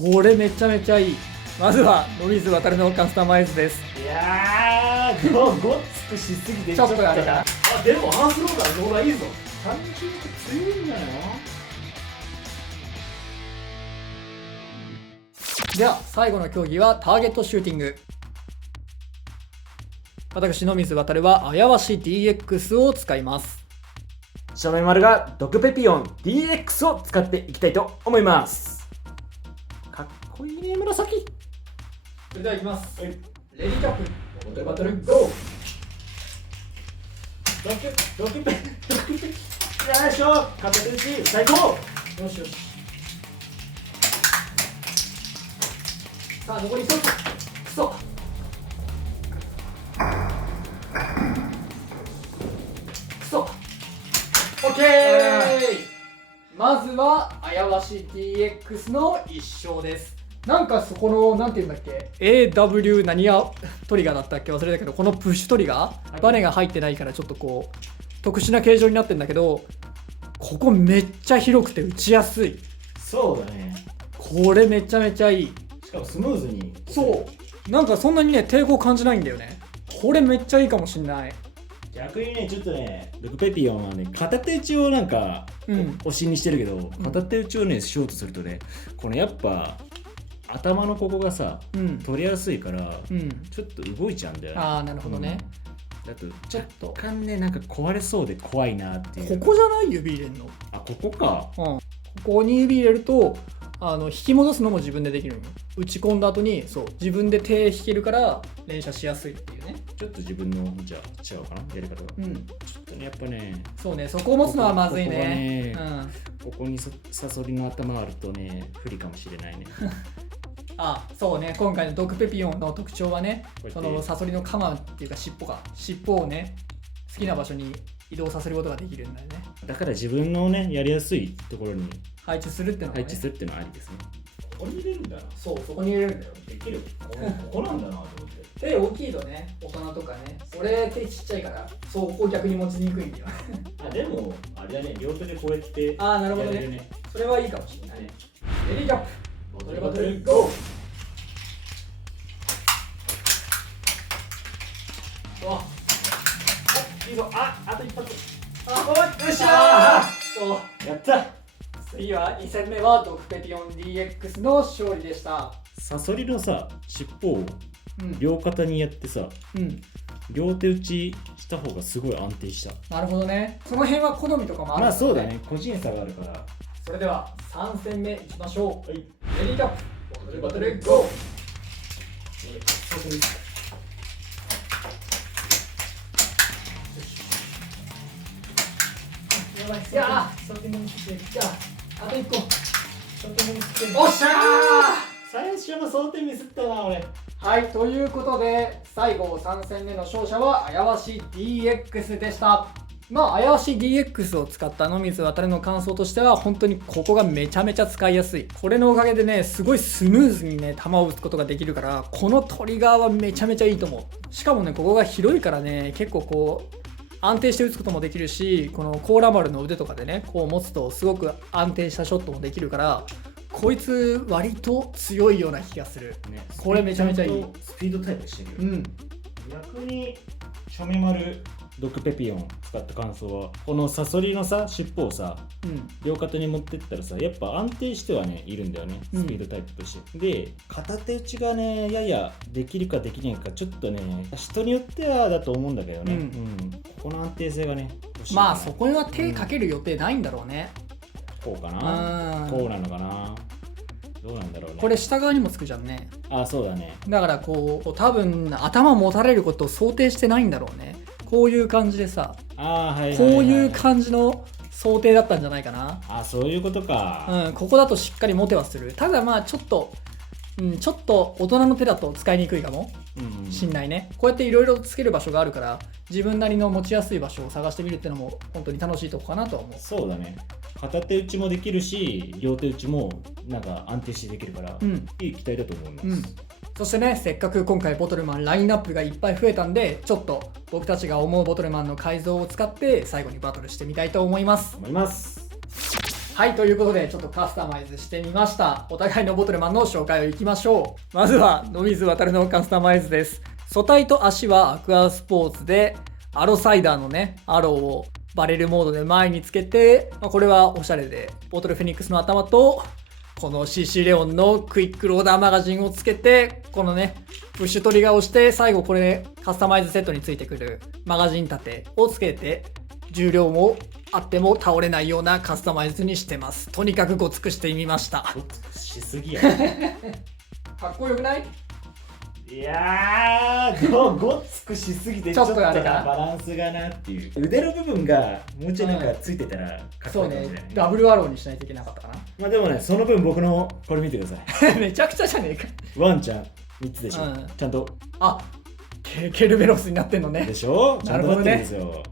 これめちゃめちゃいい。まずは野水渡のカスタマイズです。いやーごっつくしすぎてちょっとあれだ。あ、でもハースローからの方がいいぞ。30強いんだよ。では最後の競技はターゲットシューティング。私野水渡はあやわし DX を使います。しゃべまるがドクペピオン DX を使っていきたいと思います。かっこいいね、紫。それではいきます。はい、レディーキャップバトルゴー。ドクペよいしょ、片手打ち最高。よしよし。さあ残り1つ。クソ。クソ。オッケー。まずはあやわし DX の1勝です。なんかそこのなんていうんだっけ AW 何やトリガーだったっけ忘れたけど、このプッシュトリガー、バネが入ってないからちょっとこう特殊な形状になってんだけど、ここめっちゃ広くて打ちやすい。そうだね。これめちゃめちゃいい。しかもスムーズに。そうなんかそんなにね抵抗感じないんだよね。これめっちゃいいかもしんない。逆にね、ちょっとね、ドクペピオンはね、片手打ちをなんか、推しにしてるけど、片手打ちをね、しようとするとね、このやっぱ頭のここがさ、取りやすいから、ちょっと動いちゃうんだよね。ああ、なるほどね。だとちょっと若干ね、なんか壊れそうで怖いなっていう。ここじゃない指入れんの？あ、ここか。ここに指入れると引き戻すのも自分でできるのよ。打ち込んだ後にそう自分で手引けるから連射しやすいっていうね。ちょっと自分のじゃあ違うかな、やり方が。ちょっとね、やっぱね、そうね、そこを持つのはまずいね。ここにサソリの頭あるとね、不利かもしれないね。あ、そうね、今回のドクペピオンの特徴はね、そのサソリのカマっていうか尻尾をね、好きな場所に移動させることができるんだよね。だから自分のね、やりやすいところに配置するってのは、ね、配置するってのはありですね。ここに入れるんだな。そう、そこに入れるんだよ。できる。ここなんだなと思って。手大きいとね、大人とかね、俺手ちっちゃいからそうこう逆に持ちにくいんだよ。あ、でもあれだね、両手でこうやってああ、なるほどね。それはいいかもしれないね。レディーキャップボトルバトルゴー。いいぞ。あと一発。よっしゃー。そう、やった。次は2戦目はドクペピオン DX の勝利でした。サソリのさ、尻尾を両肩にやってさ、両手打ちした方がすごい安定した。なるほどね。その辺は好みとかもあるんだね。まあそうだね、個人差があるから。それでは3戦目いきましょう。レディーキャップボトルバトルゴー。いやー、じゃあと1個。おっしゃー。最初の想定ミスったな俺。はい、ということで最後3戦目の勝者はあやわし DX でした。まああやわし DX を使った野水渡の感想としては、本当にここがめちゃめちゃ使いやすい。これのおかげでね、すごいスムーズにね球を打つことができるから、このトリガーはめちゃめちゃいいと思う。しかもね、ここが広いからね、結構こう安定して打つこともできるし、このコーラ丸の腕とかでねこう持つとすごく安定したショットもできるから、こいつ割と強いような気がする、ね、これめちゃめちゃいい。スピードタイプしてるよ。逆にシャメマルドクペピオン使った感想は、このサソリのさ尻尾をさ、両肩に持ってったらさ、やっぱ安定してはねいるんだよね、スピードタイプとして。で、片手打ちがねややできるかできないかちょっとね人によってはだと思うんだけどね、この安定性がね欲しい。まあそこには手かける予定ないんだろうね。こうかな、こうなのかな、どうなんだろうね。これ下側にもつくじゃんね。あ、そうだね。だからこう多分頭持たれることを想定してないんだろうね。こういう感じでさ、こういう感じの想定だったんじゃないかな。あ、そういうことか。ここだとしっかり持てはする。ただまあちょっと大人の手だと使いにくいかもしんないね。こうやっていろいろつける場所があるから、自分なりの持ちやすい場所を探してみるっていうのも本当に楽しいとこかなとは思う。そうだね。片手打ちもできるし、両手打ちもなんか安定してできるから、いい機体だと思います。そしてね、せっかく今回ボトルマンラインナップがいっぱい増えたんで、ちょっと僕たちが思うボトルマンの改造を使って最後にバトルしてみたいと思います。はい、ということでちょっとカスタマイズしてみました。お互いのボトルマンの紹介をいきましょう。まずは野水航のカスタマイズです。素体と足はアクアスポーツで、アロサイダーのねアローをバレルモードで前につけて、これはおしゃれで、ボトルフェニックスの頭とこの CC レオンのクイックローダーマガジンをつけて、このねプッシュトリガーをして、最後これカスタマイズセットについてくるマガジン立てをつけて、重量もあっても倒れないようなカスタマイズにしてます。とにかくごつくしてみました。ごつくしすぎやかっこよくない？いやーごつくしすぎてちょっとあれかなバランスがなっていう。腕の部分がもうちょいなんかついてたらかっこそういいかもしれない、ね、ダブルアローにしないといけなかったかまあでもね、その分僕のこれ見てくださいなめちゃくちゃじゃねえか。ワンちゃん3つでしょ、うんちゃんとあ、ケルベロスになってんのねで。しょ、ちゃんとなってるんですなよ。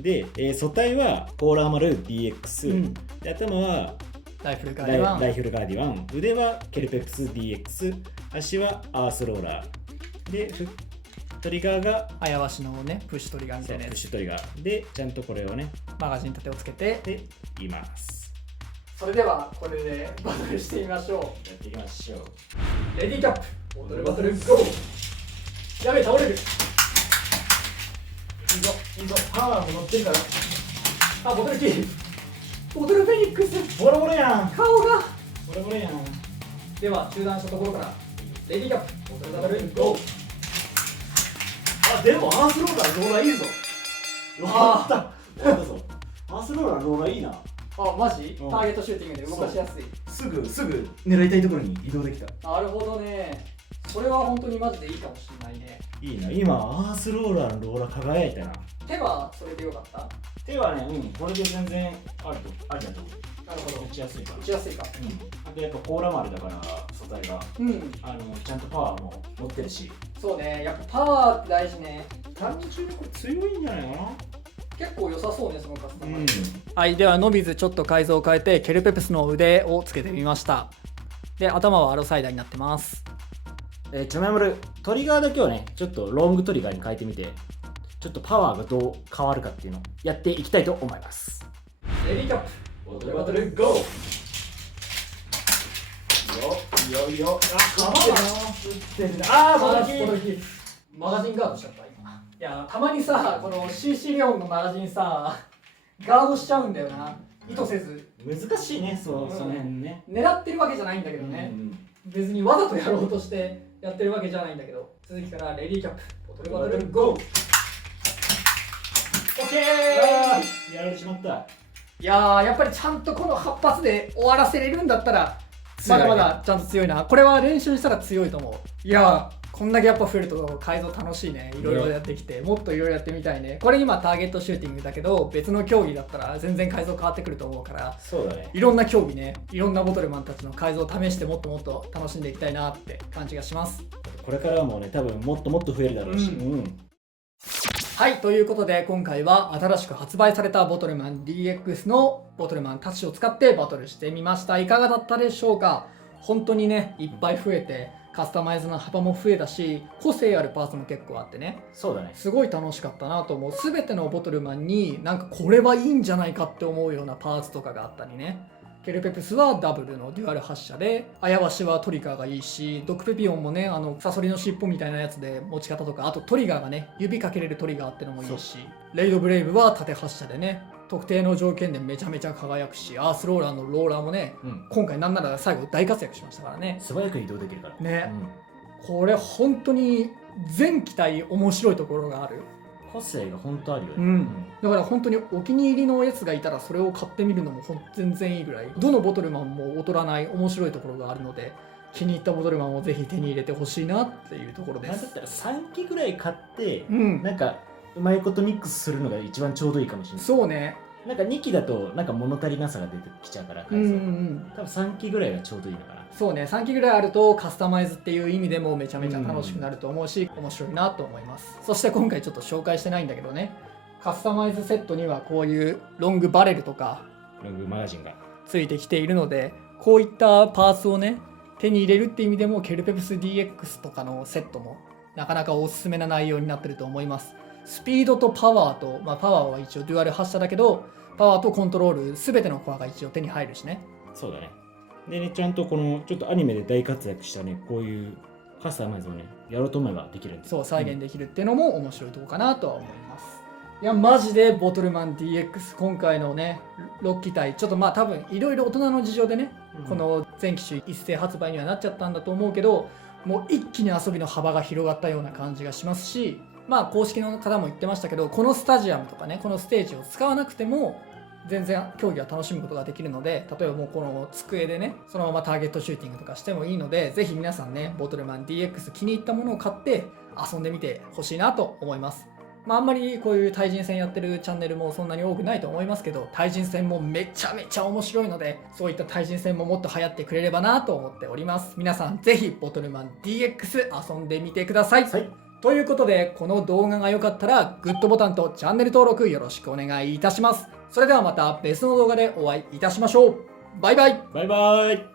で、素体はコーラーマル DX、うんで頭はライフルガーラディワン。イフルガーディワン、腕はケルペプス DX、足はアースローラーで、トリガーがあやわしのねプッシュトリガーみたいなやつ。プッシュトリガーで、ちゃんとこれをねマガジン立てをつけて。でいます。それではこれでバトルしてみましょう。やっていきましょう。レディーキャップボトルバトルゴー。やべえ、倒れる。いいぞいいぞ、パワーも乗ってるから。あ、ボトルキー、ボトルフェニックス、ボロボロやん、顔が。ボロボロやん。では中断したところからレディーキャップボトルバトルゴー。あ、でもアースローラーのローラーいいぞ。よかったよかったぞ。アースローラーのローラーいいな。あ、マジ？うんターゲットシューティングで動かしやすい。すぐ狙いたいところに移動できた。なるほどね。それは本当にマジでいいかもしれないね。いいな。今アースローラーのローラー輝いたな。手はそれでよかった？手はね、これで全然ありだと思う。なるほど。打ちやすいから。打ちやすいか。でやっぱコーラ丸だから素材がうん。ちゃんとパワーも持ってるし、そうね。やっぱパワーって大事ね。単純にこれ強いんじゃないかな。結構良さそうね、そのカスタマイズ。うん。はい、ではノビズちょっと改造を変えてケルペプスの腕をつけてみました。で、頭はアロサイダーになってます。ちょめまるトリガーだけをね、ちょっとロングトリガーに変えてみて、ちょっとパワーがどう変わるかっていうのをやっていきたいと思います。レディーキャップボトルバトルゴー。よいよ。あ、弾がってるな。あー、ボボトルキー。マガジンガードしちゃった今。いや、たまにさ、この CC レオンのマガジンさ、ガードしちゃうんだよな、意図せず。難しいね、その辺ね。狙ってるわけじゃないんだけどね、別にわざとやろうとしてやってるわけじゃないんだけど。続きからレディーキャップボトルバトルゴー。オッケー。やられてしまった。いやー、やっぱりちゃんとこの8発で終わらせれるんだったらまだまだちゃんと強いな。これは練習したら強いと思う。いやー、こんだけやっぱ増えると改造楽しいね。いろいろやってきて、もっといろいろやってみたいね。これ今ターゲットシューティングだけど、別の競技だったら全然改造変わってくると思うから、そうだね。いろんな競技ね、いろんなボトルマンたちの改造を試してもっともっと楽しんでいきたいなって感じがします。これからもね、多分もっともっと増えるだろうし。はい、ということで今回は新しく発売されたボトルマン DX のボトルマンたちを使ってバトルしてみました。いかがだったでしょうか。本当にね、いっぱい増えてカスタマイズの幅も増えたし、個性あるパーツも結構あってね、そうだね。すごい楽しかったなと思う。全てのボトルマンになんかこれはいいんじゃないかって思うようなパーツとかがあったりね。ケルペプスはダブルのデュアル発射で、アヤワシはトリガーがいいし、ドクペピオンもね、サソリの尻尾みたいなやつで持ち方とか、あとトリガーがね、指かけれるトリガーってのもいいし、レイドブレイブは縦発射でね、特定の条件でめちゃめちゃ輝くし、アースローラーのローラーもね、今回なんなら最後大活躍しましたからね。素早く移動できるからね、これ本当に全機体面白いところがある。個性が本当あるよね。だから本当にお気に入りのやつがいたらそれを買ってみるのも全然いいぐらい、どのボトルマンも劣らない面白いところがあるので、気に入ったボトルマンをぜひ手に入れてほしいなっていうところです。なんだったら3機ぐらい買って、うん、なんかうまいことミックスするのが一番ちょうどいいかもしれない。そうね。なんか2機だとなんか物足りなさが出てきちゃうから多分3機ぐらいがちょうどいいのかな。そうね、3機ぐらいあるとカスタマイズっていう意味でもめちゃめちゃ楽しくなると思うし、面白いなと思います。そして今回ちょっと紹介してないんだけどね、カスタマイズセットにはこういうロングバレルとかロングマガジンがついてきているので、こういったパーツをね手に入れるっていう意味でもケルペプス DX とかのセットもなかなかおすすめな内容になってると思います。スピードとパワーと、パワーは一応デュアル発射だけど、パワーとコントロール全てのコアが一応手に入るしね。そうだね。でね、ちゃんとこのちょっとアニメで大活躍したね、こういうカスタマイズをね、やろうと思えばできるんです。そう再現できるっていうのも面白いところかなとは思います。いやマジでボトルマン DX 今回のね6機体ちょっと多分いろいろ大人の事情でね、この全機種一斉発売にはなっちゃったんだと思うけど、もう一気に遊びの幅が広がったような感じがしますし、公式の方も言ってましたけど、このスタジアムとかねこのステージを使わなくても全然競技は楽しむことができるので、例えばもうこの机でねそのままターゲットシューティングとかしてもいいので、ぜひ皆さんねボトルマン DX 気に入ったものを買って遊んでみてほしいなと思います。あんまりこういう対人戦やってるチャンネルもそんなに多くないと思いますけど、対人戦もめちゃめちゃ面白いので、そういった対人戦ももっと流行ってくれればなと思っております。皆さんぜひボトルマン DX 遊んでみてください。ということで、この動画が良かったらグッドボタンとチャンネル登録よろしくお願いいたします。それではまた別の動画でお会いいたしましょう。バイバイ。バイバイ。